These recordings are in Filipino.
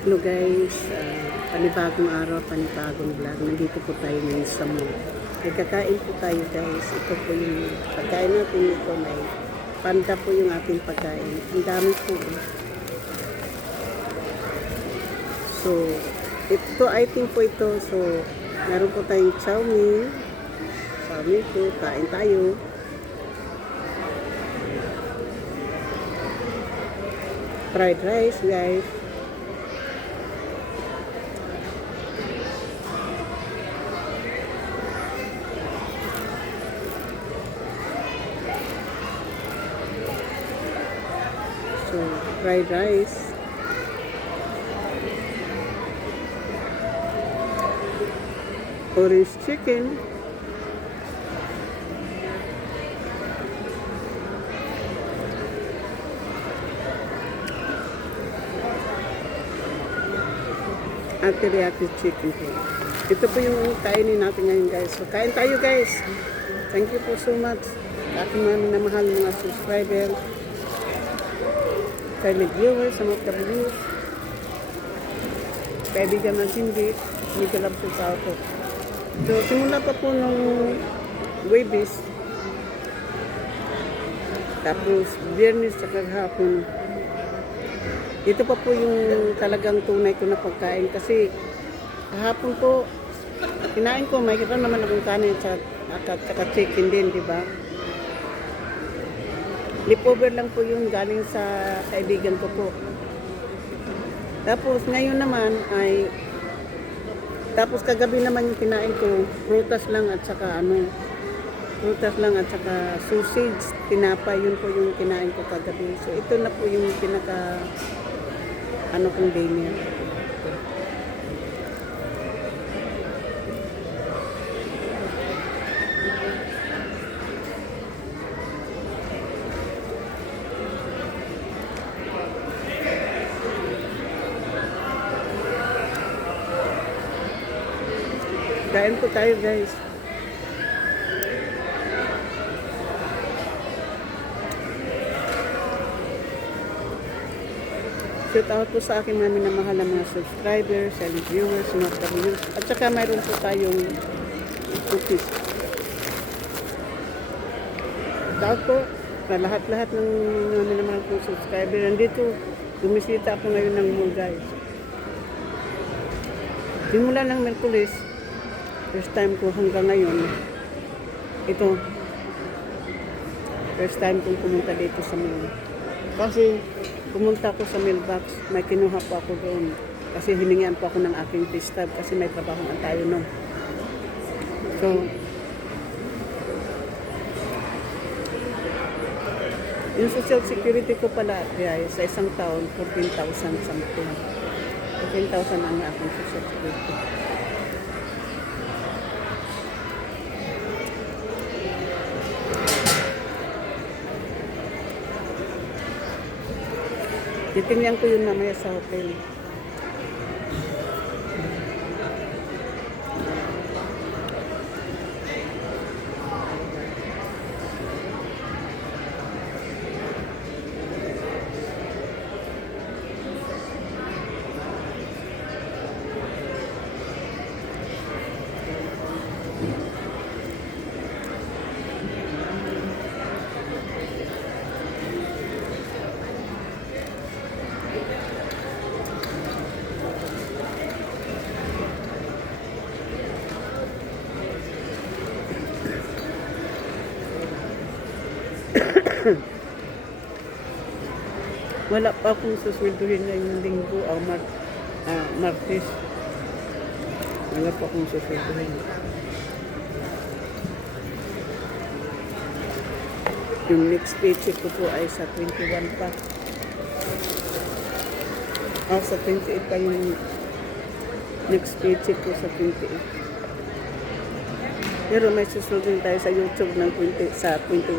Hello guys, panibagong araw, panibagong vlog. Nandito po tayo ngayon sa mall. Nagkakain po tayo guys. Ito po yung pagkain natin. Ito may panda po yung ating pagkain. Ang dami po. So, ito item po ito. So, meron po tayong chowmein. Chowmein po, kain tayo. Fried rice guys. So, fried rice. Orange chicken. At teriyaki chicken po. Ito po yung kainin natin ngayon guys. So, kain tayo guys. Thank you po so much. Aking mga minamahal mga subscriber. Silent viewers, sa mga ka-views, kaibigan ng hindi kalab sa ako. So, simula pa po nung Webis, tapos Biyernes sa kahapon, ito pa po yung talagang tunay ko na pagkain kasi kahapon po, kinain ko, may kita naman akong kanin at chicken din, di ba? Lipover lang po yung galing sa kaibigan ko po. Tapos ngayon naman ay tapos kagabi naman yung kinain ko, prutas lang at saka sausage, tinapay, yun po yung kinain ko kagabi. So ito na po yung pinaka kong dinner. Kain po tayo guys. Shout out po sa aking mga minamahal na mga subscribers, silent viewers, mga ka-views. At saka mayroon po tayong cookies. Shout out po sa lahat-lahat ng mga minamahal kong subscriber. Nandito, bumisita ako ngayon ng mall guys. Simula ng Merkulis, first time ko hanggang ngayon, ito, first time kong pumunta dito sa mall. Kasi, pumunta ako sa mailbox, may kinuha po ako doon. Kasi hiningian po ako ng aking pay stub kasi may trabaho na tayo, no? So, yung social security ko pala, sa isang taon, 14,000 something. 14,000 ang aking social security. Titingnan ko yun mamaya sa hotel. Wala pa akong susweldohin ngayong linggo o Martes. Wala pa akong susweldohin. Yung next paycheck ko po ay sa 21 pa. Sa 28 pa yung next paycheck ko sa 28. Pero may susweldohin tayo sa YouTube ng sa 21.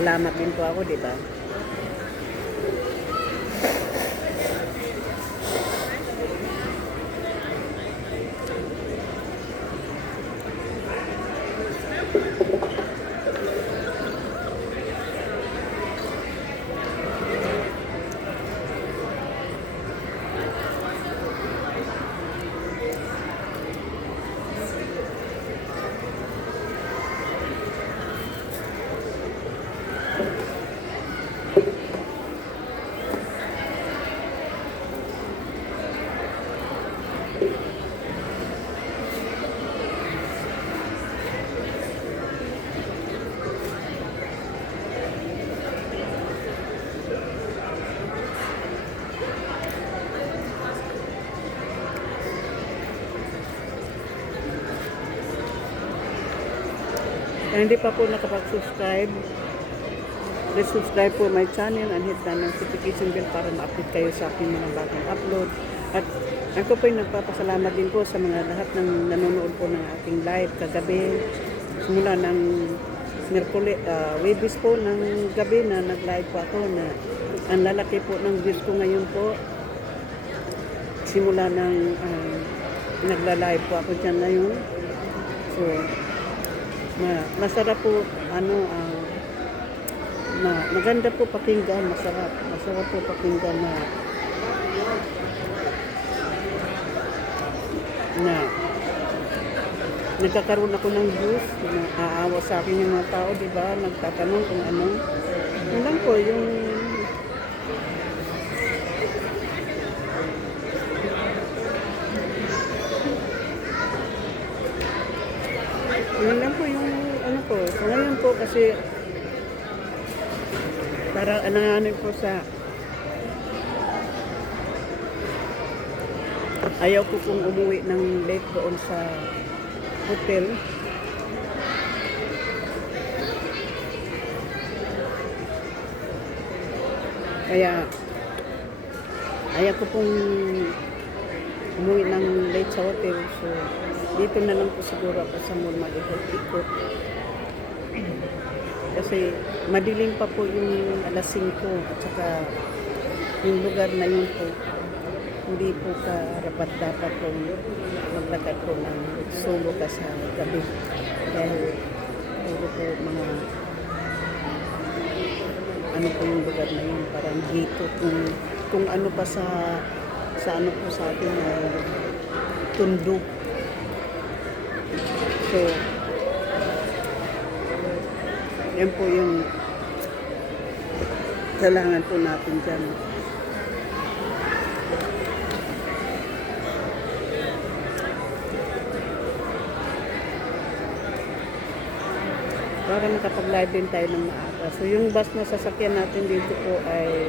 nagpapasalamat din po ako, di ba? Kung hindi pa po nakapag-subscribe, please subscribe po my channel and hit the notification bell para ma-update kayo sa aking mga bagong upload. At ako po yung nagpapasalamat din po sa mga lahat ng nanonood po ng aking live kagabi. Simula ng Webis po ng gabi na nag-live po ako na ang lalaki po ng views ko ngayon po. Simula ng nagla-live po ako dyan ngayon. So, masarap po, maganda po pakinggan, masarap po pakinggan na nagkakaroon ako ng views, na aawa sa akin yung mga tao, di ba? Nagtatanong kung ano. Yun lang po, yun lang po yung ano po. So ngayon po kasi para ananganin po sa ayaw ko pong umuwi ng late doon sa hotel. Kaya ayaw ko pong umuwi ng late sa hotel. So dito na lang po siguro ako sa mall mag-ikot. Kasi madilim pa po yung alas 5 at saka yung lugar na yun po hindi po karapat-dapat po maglakad po ng solo ka sa gabi dahil puro po mga ano po yung lugar na yun parang dito kung ano pa sa ano po sa ating tundok. So yan po yung kailangan po natin dyan. Para makapag-live din tayo ng maaga. So yung bus na sasakyan natin dito po ay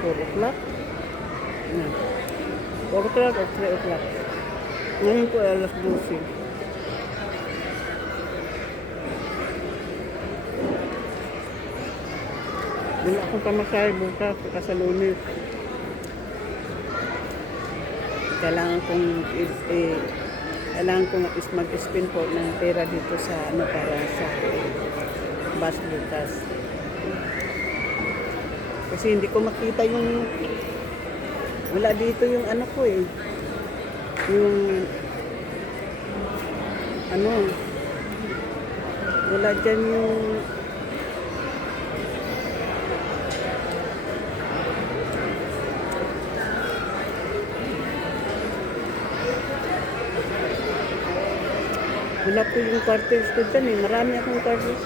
4 o'clock. 4 o'clock o 3 o'clock. Ngayon po ay alas 12. Wala akong pamasahe bukas sa Lunes. Kailangan kong mag-spend po ng pera dito sa ano para sa bus bukas. Kasi hindi ko makita yung wala dito yung ano ko yung ano wala dyan yung wala po yung quarters ko dyan marami akong quarters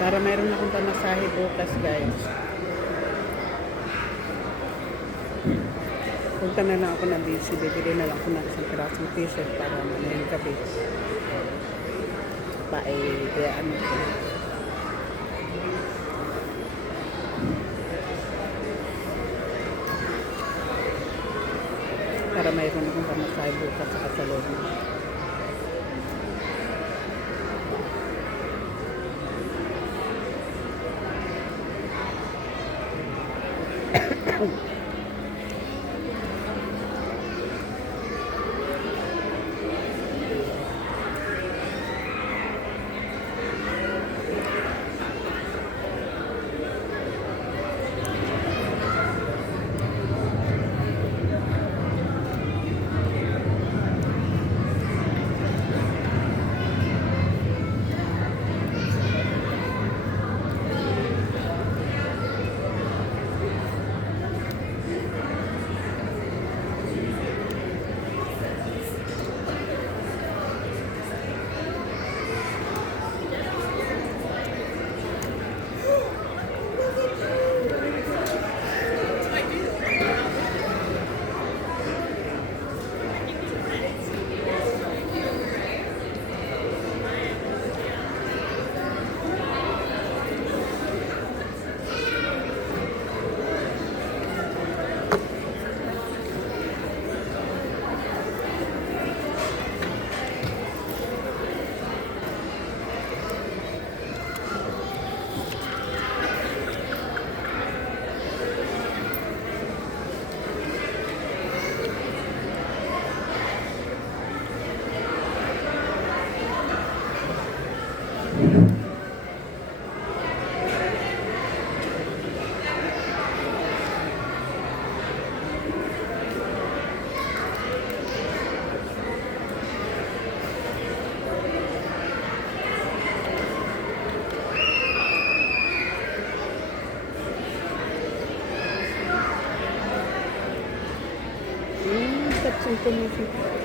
Para mayroon akong pamasahe bukas, guys. Punta na lang ako ng BC. Bibili na lang ako ng isang pirasong t-shirt para mamayang gabi. Kaya ano ko. Para mayroon akong pamasahe bukas sa Kasalona.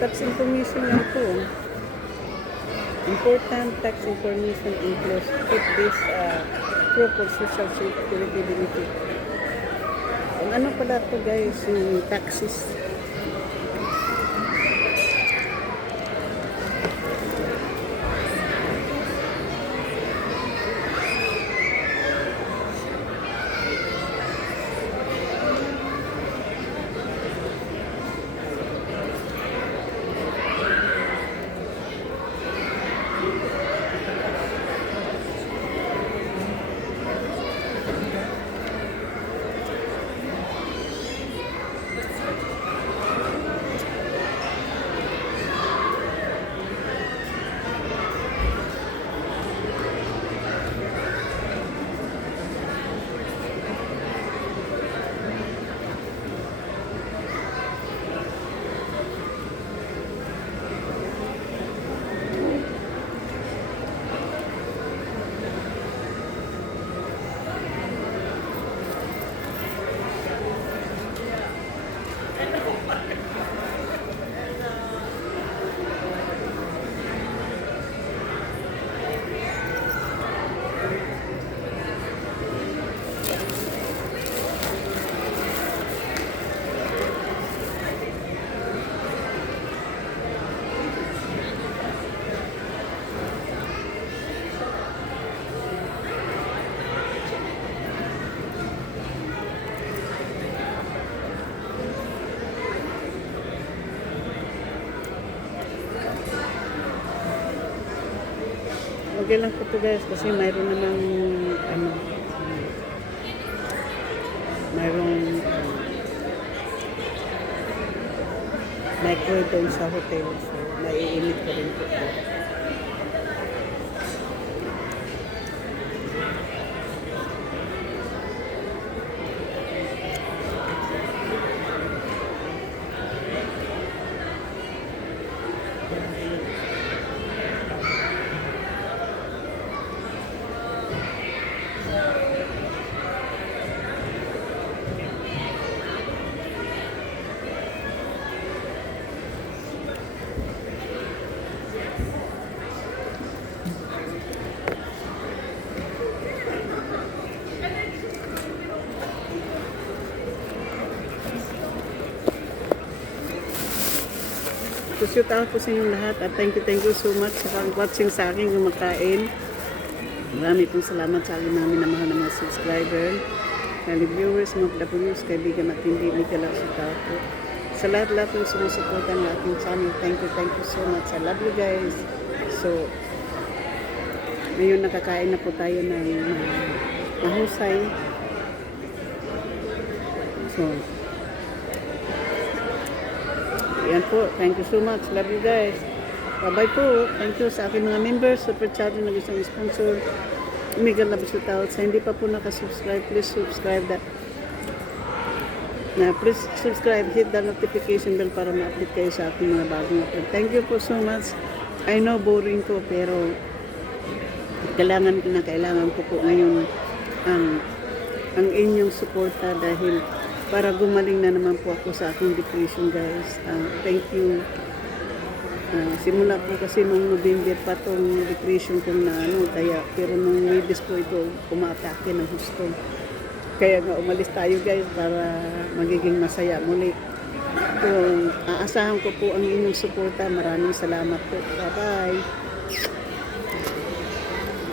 Tax information lang po. Important tax information includes this proof of social security benefit. Ang ano pala to, guys, yung taxes. Okay lang po to guys kasi mayroon namang ano, mayroong microwave doon sa hotel. So, maiinit ko rin po ito. So, shoot out po sa inyong lahat at thank you so much sa watching sa aking kumakain. Marami pong salamat sa aking mga minamahal na mga subscriber, viewers, mga W's, kaibigan at hindi lang shoot out po. Sa lahat-lahat ng sumusuporta ng aking channel, thank you so much. I love you guys. So, ngayon nakakain na po tayo ng mahusay. So, yan po. Thank you so much. Love you guys. Bye-bye po. Thank you sa aking mga members, super chat na gustong sponsor. Mega love shout out. Sa hindi pa po nakasubscribe, please subscribe please subscribe, hit the notification bell para ma-update kayo sa aking mga bagong upload. Thank you po so much. I know boring ko pero kailangan ko po ngayon ang inyong suporta dahil para gumaling na naman po ako sa aking depression guys. Thank you. Simula po kasi nung November pa tong depression kong na kaya pero nung Webes po ito umaatake ng gusto. Kaya nga umalis tayo guys para magiging masaya muli. So, aasahan ko po ang inyong suporta. Maraming salamat po. Bye-bye.